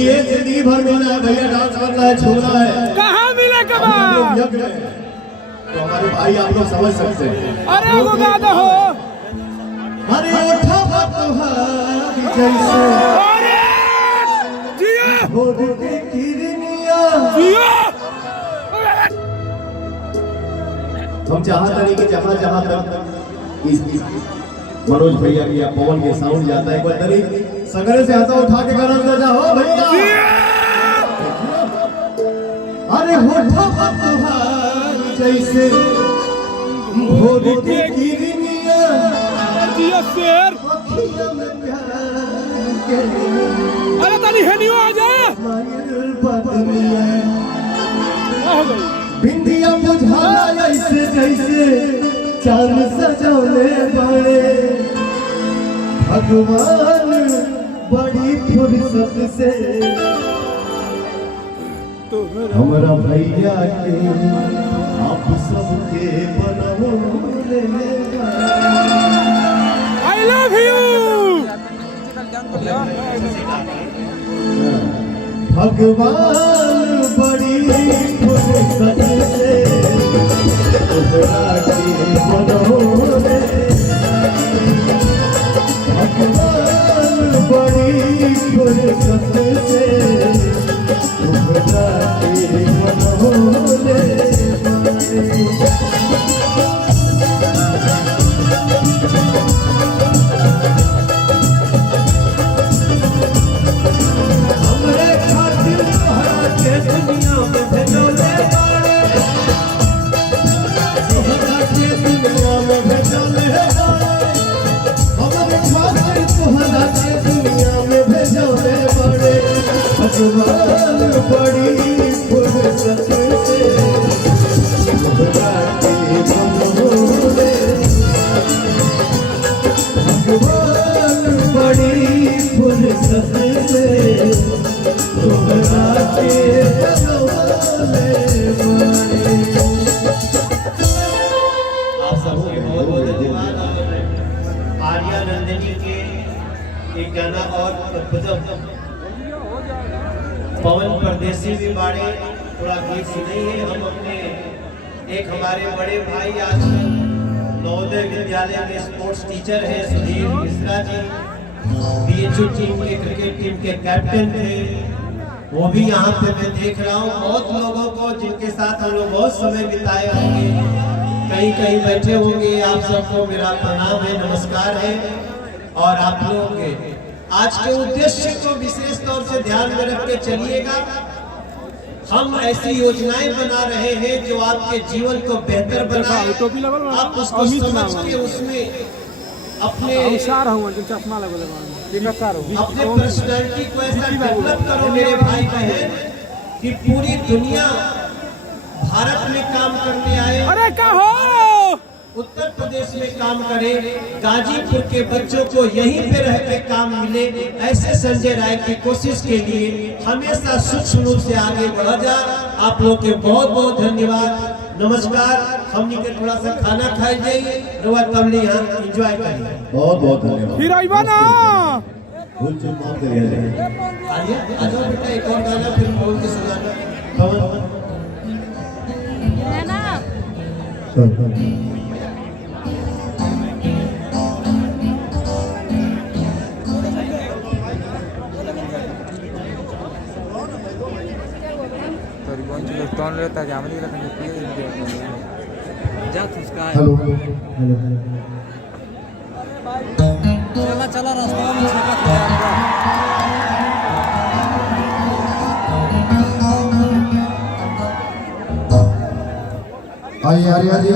ये जिंदगी भर मिलना है भैया, डांस करना है, छोड़ना है। कहाँ मिले कबाब? तो हमारे भाई आप लोग समझ सकते हैं। अरे वो गाना हो, अरे उठा तुम्हारी जैसे अरे जिया होठ की किरनिया। जिया। हम चाहते नहीं कि जहाँ जहाँ तक इस मनोज भैया की या पवन के साउंड जाता है, एक बार तरी सगरे से हाथ उठा के गरम कर जाओ भैया। अरे होठा तुम्हारी जैसे होठ की किरनिया। जिया शेर। अखियों में प्यार के अरे ताली हेनियो आ जा। मायल बदनिया। क्या हो गई? बिंदिया बुझाला ऐसे जैसे चांद सजौले बड़े भगवान बड़ी फुर्सत से हमारा भैया के आप सबके बनवले। I love you. भगवान बड़ी फुर्सत से तोहरा के बनवले। भगवान बड़ी फुर्सत से तोहरा के बनवले। हमरे खातिर तोहरा के दुनिया में भेजले बाड़े। तोहरा के दुनिया में भेजले बाड़े। हमरे खातिर तोहरा के दुनिया में भेजले बाड़े। भगवान बड़ी फुर्सत से तोहरा के बनवले। भगवान बड़ी फुर्सत से तोहरा के बनवले बाड़े। आप सबको बहुत बहुत धन्यवाद। आर्या नंदिनी के एक गाना और पवन परदेसी भी बाड़े थोड़ा गीत सुने हैं। हम अपने एक हमारे बड़े भाई आज नवोदय विद्यालय के स्पोर्ट्स टीचर हैं सुधीर मिश्रा जी, बीएचयू टीम के क्रिकेट टीम के कैप्टन थे। वो भी यहाँ पे मैं देख रहा हूँ। बहुत लोगों को जिनके साथ हम लोग बहुत समय बिताए होंगे, कहीं कहीं बैठे होंगे। आप सबको मेरा प्रणाम है, नमस्कार है। और आप लोग आज के उद्देश्य को विशेष तौर से ध्यान में रख के चलिएगा। हम ऐसी योजनाएं बना रहे हैं जो आपके जीवन को बेहतर बनाए। आप उसको समझ के उसमें अपने पर्सनालिटी को ऐसा डेवलप करो मेरे भाई बहन कि पूरी दुनिया भारत में काम करने आए। अरे क्या हो? उत्तर प्रदेश में काम करे, गाजीपुर के बच्चों को यहीं पे रह के काम मिले, ऐसे संजय राय की कोशिश के लिए हमेशा सूक्ष्म रूप से आगे बढ़ा जा। आप लोग के बहुत बहुत धन्यवाद, नमस्कार। हमनी के थोड़ा सा खाना खाई जाइए, रोआ तमली यहाँ एंजॉय करिए। बहुत बहुत धन्यवाद। फिर आइबा ना। भूल चूक माफ करिए। आइए आ जाओ बेटा, एक और गाना फिर बोल के सुनाना। पवन हेलो चला चला रास्ता में छका था आइए आर्या जी।